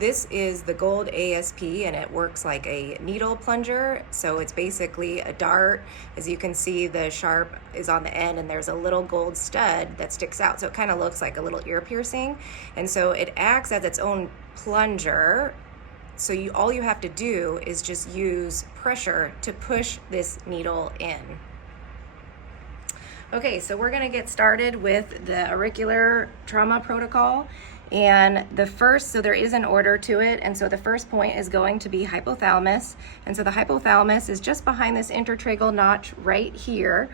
This is the Gold ASP, and it works like a needle plunger. So it's basically a dart. As you can see, the sharp is on the end and there's a little gold stud that sticks out. So it kind of looks like a little ear piercing. And so it acts as its own plunger. So all you have to do is just use pressure to push this needle in. Okay, so we're gonna get started with the auricular trauma protocol. And so there is an order to it. And so the first point is going to be hypothalamus. And so the hypothalamus is just behind this intertracheal notch right here.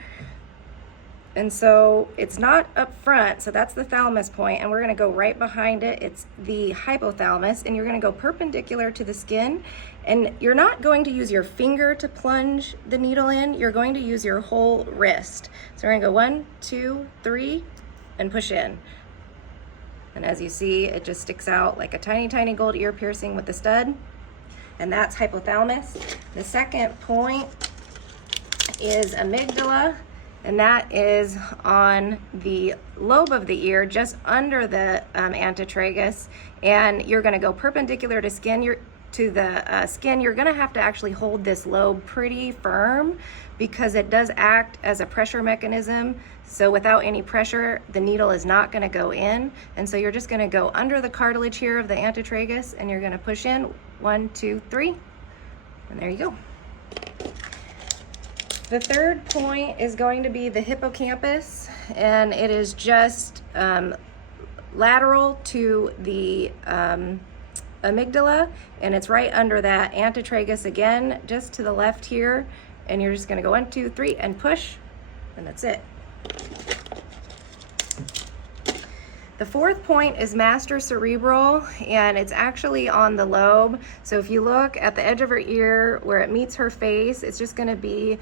And so it's not up front, so that's the thalamus point, and we're gonna go right behind it. It's the hypothalamus, and you're gonna go perpendicular to the skin. And you're not going to use your finger to plunge the needle in, you're going to use your whole wrist. So we're gonna go 1, 2, 3, and push in. And as you see, it just sticks out like a tiny, tiny gold ear piercing with the stud. And that's hypothalamus. The second point is amygdala, and that is on the lobe of the ear, just under the antitragus. And you're gonna go perpendicular to the skin. You're gonna have to actually hold this lobe pretty firm because it does act as a pressure mechanism. So without any pressure, the needle is not gonna go in. And so you're just gonna go under the cartilage here of the antitragus, and you're gonna push in 1, 2, 3, and there you go. The third point is going to be the hippocampus, and it is just lateral to the amygdala, and it's right under that antitragus again, just to the left here. And you're just gonna go 1, 2, 3, and push, and that's it. The fourth point is master cerebral, and it's actually on the lobe. So if you look at the edge of her ear where it meets her face, it's just gonna be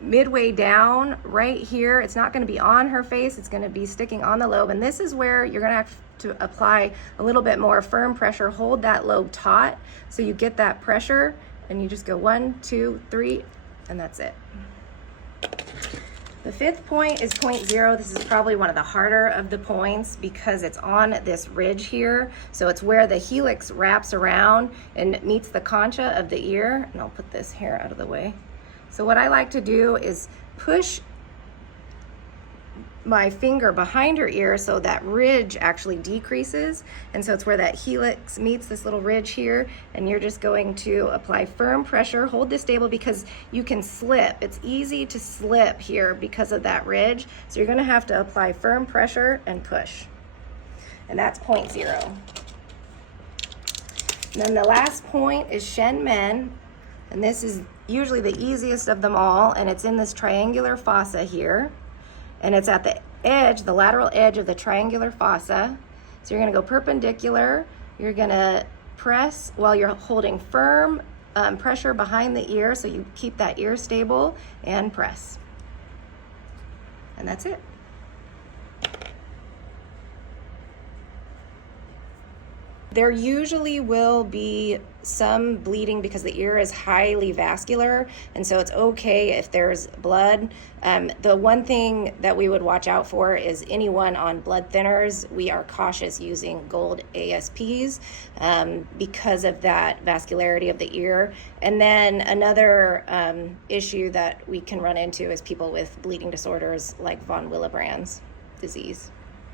midway down right here. It's not gonna be on her face, it's gonna be sticking on the lobe. And this is where you're gonna have to apply a little bit more firm pressure. Hold that lobe taut so you get that pressure, and you just go 1, 2, 3, and that's it. The fifth point is point 0. This is probably one of the harder of the points because it's on this ridge here. So it's where the helix wraps around and meets the concha of the ear. And I'll put this hair out of the way. So what I like to do is push my finger behind her ear so that ridge actually decreases. And so it's where that helix meets this little ridge here, and you're just going to apply firm pressure. Hold this stable because you can slip. It's easy to slip here because of that ridge. So you're gonna have to apply firm pressure and push. And that's point 0. And then the last point is Shen Men, and this is usually the easiest of them all, and it's in this triangular fossa here. And it's at the edge, the lateral edge of the triangular fossa. So you're gonna go perpendicular. You're gonna press while you're holding firm pressure behind the ear so you keep that ear stable, and press. And that's it. There usually will be some bleeding because the ear is highly vascular, and so it's okay if there's blood. The one thing that we would watch out for is anyone on blood thinners. We are cautious using gold ASPs because of that vascularity of the ear. And then another issue that we can run into is people with bleeding disorders like von Willebrand's disease.